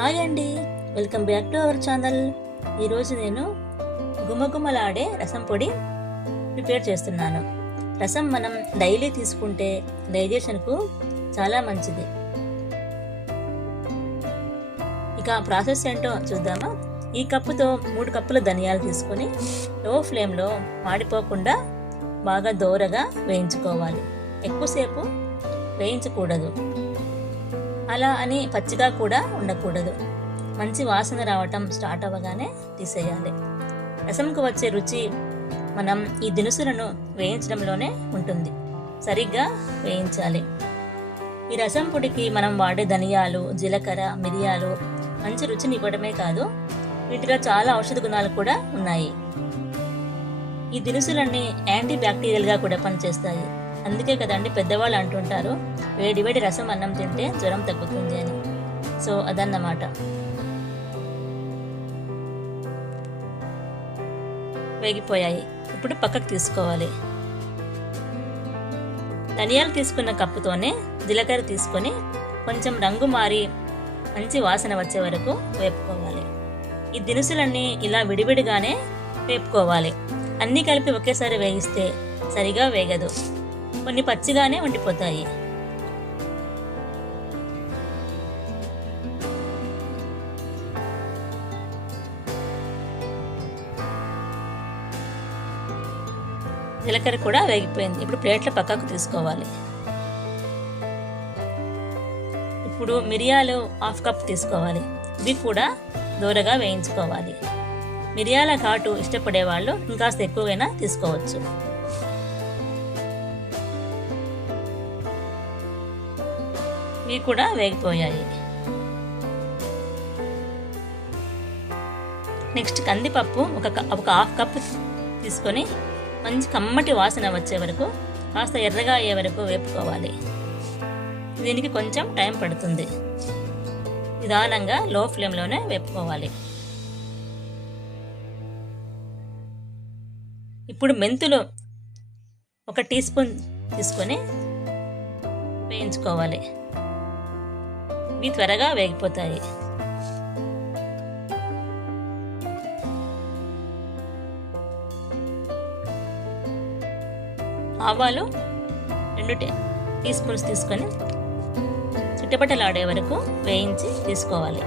Hi అండి. Welcome back to our channel. ఈరోజు నేను గుమగుమలాడే రసం పొడి ప్రిపేర్ చేస్తున్నాను. రసం మనం డైలీ తీసుకుంటే డైజెషన్కు చాలా మంచిది. ఇక ప్రాసెస్ ఏంటో చూద్దామా? ఈ కప్పుతో మూడు కప్పుల ధనియాలు తీసుకొని లో ఫ్లేమ్లో మాడిపోకుండా బాగా దోరగా వేయించుకోవాలి. ఎక్కువసేపు వేయించకూడదు. అలా అని పచ్చిగా కూడా ఉండకూడదు. మంచి వాసన రావటం స్టార్ట్ అవ్వగానే తీసేయాలి. రసంకు వచ్చే రుచి మనం ఈ దినుసులను వేయించడంలోనే ఉంటుంది. సరిగ్గా వేయించాలి. ఈ రసం పొడికి మనం వాడే ధనియాలు జీలకర్ర మిరియాలు మంచి రుచిని ఇవ్వడమే కాదు వీటిలో చాలా ఔషధ గుణాలు కూడా ఉన్నాయి. ఈ దినుసులన్నీ యాంటీ బ్యాక్టీరియల్గా కూడా పనిచేస్తాయి. అందుకే కదండి పెద్దవాళ్ళు అంటుంటారు వేడివేడి రసం అన్నం తింటే జ్వరం తగ్గుతుంది అని. సో అదన్నమాట. వేగిపోయాయి. ఇప్పుడు పక్కకు తీసుకోవాలి. ధనియాలు తీసుకున్న కప్పుతోనే జీలకర్ర తీసుకొని కొంచెం రంగు మారి మంచి వాసన వచ్చే వరకు వేపుకోవాలి. ఈ దినుసులన్నీ ఇలా విడివిడిగానే వేపుకోవాలి. అన్నీ కలిపి ఒకేసారి వేగిస్తే సరిగా వేగదు. కొన్ని పచ్చిగానే ఉండిపోతాయి. జీలకర్ర కూడా వేగిపోయింది. ఇప్పుడు ప్లేట్ల పక్కకు తీసుకోవాలి. ఇప్పుడు మిరియాలు హాఫ్ కప్ తీసుకోవాలి. ఇవి కూడా దూరగా వేయించుకోవాలి. మిరియాల ఘాటు ఇష్టపడే వాళ్ళు ఇంకాస్త ఎక్కువైనా తీసుకోవచ్చు. ఇవి కూడా వేగిపోయాయి. నెక్స్ట్ కందిపప్పు ఒక ఒక హాఫ్ కప్ తీసుకొని మంచి కమ్మటి వాసన వచ్చే వరకు కాస్త ఎర్రగా అయ్యే వరకు వేపుకోవాలి. దీనికి కొంచెం టైం పడుతుంది. నిదానంగా లో ఫ్లేమ్లోనే వేపుకోవాలి. ఇప్పుడు మెంతులు ఒక టీ స్పూన్ తీసుకొని వేయించుకోవాలి. ఇవి త్వరగా వేగిపోతాయి. ఆవాలు రెండు టీ స్పూన్స్ తీసుకొని చుట్టపట్టలాడే వరకు వేయించి తీసుకోవాలి.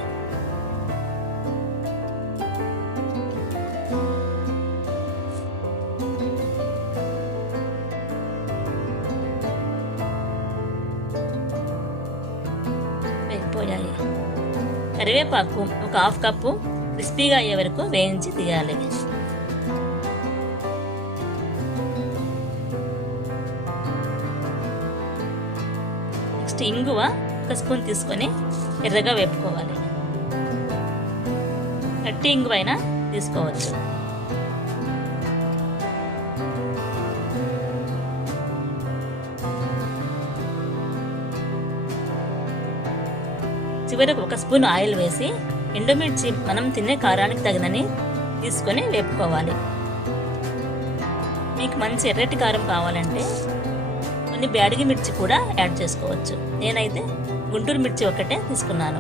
పోయాలి కరివేపాకు ఒక హాఫ్ కప్పు క్రిస్పీగా అయ్యే వరకు వేయించి తీయాలి. నెక్స్ట్ ఇంగువ ఒక స్పూన్ తీసుకొని ఎర్రగా వేపుకోవాలి. గట్టి ఇంగువ అయినా తీసుకోవచ్చు. చివరకు ఒక స్పూన్ ఆయిల్ వేసి ఎండుమిర్చి మనం తినే కారానికి తగినని తీసుకొని వేపుకోవాలి. మీకు మంచి ఎర్రటి కారం కావాలంటే కొన్ని బ్యాడిగి మిర్చి కూడా యాడ్ చేసుకోవచ్చు. నేనైతే గుంటూరు మిర్చి ఒకటే తీసుకున్నాను.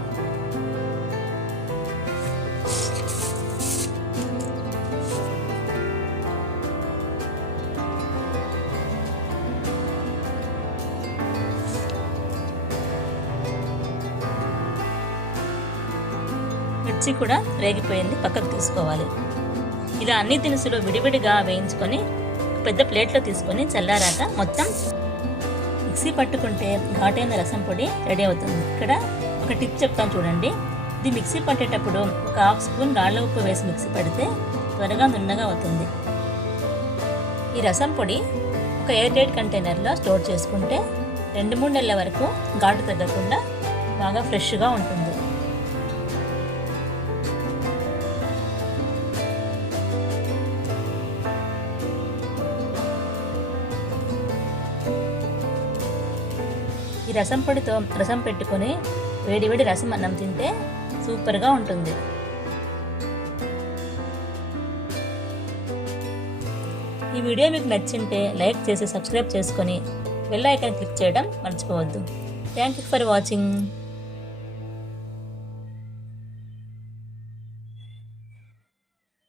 మిర్చి కూడా వేగిపోయింది పక్కకు తీసుకోవాలి. ఇలా అన్ని దినుసులు విడివిడిగా వేయించుకొని పెద్ద ప్లేట్లో తీసుకొని చల్లారాక మొత్తం మిక్సీ పట్టుకుంటే ఘాటైన రసం పొడి రెడీ అవుతుంది. ఇక్కడ ఒక టిప్ చెప్తాను చూడండి. ఇది మిక్సీ పట్టేటప్పుడు ఒక హాఫ్ స్పూన్ రాళ్ళ ఉప్పు వేసి మిక్సీ పడితే త్వరగా నున్నగా అవుతుంది. ఈ రసం పొడి ఒక ఎయిర్ టైట్ కంటైనర్లో స్టోర్ చేసుకుంటే రెండు మూడు నెలల వరకు ఘాటు తగ్గకుండా బాగా ఫ్రెష్గా ఉంటుంది. ఈ రసం పొడితో రసం పెట్టుకొని వేడి వేడి రసం అన్నం తింటే సూపర్గా ఉంటుంది. ఈ వీడియో మీకు నచ్చింటే లైక్ చేసి సబ్స్క్రైబ్ చేసుకొని బెల్ ఐకాన్ క్లిక్ చేయడం మర్చిపోవద్దు. Thank you for watching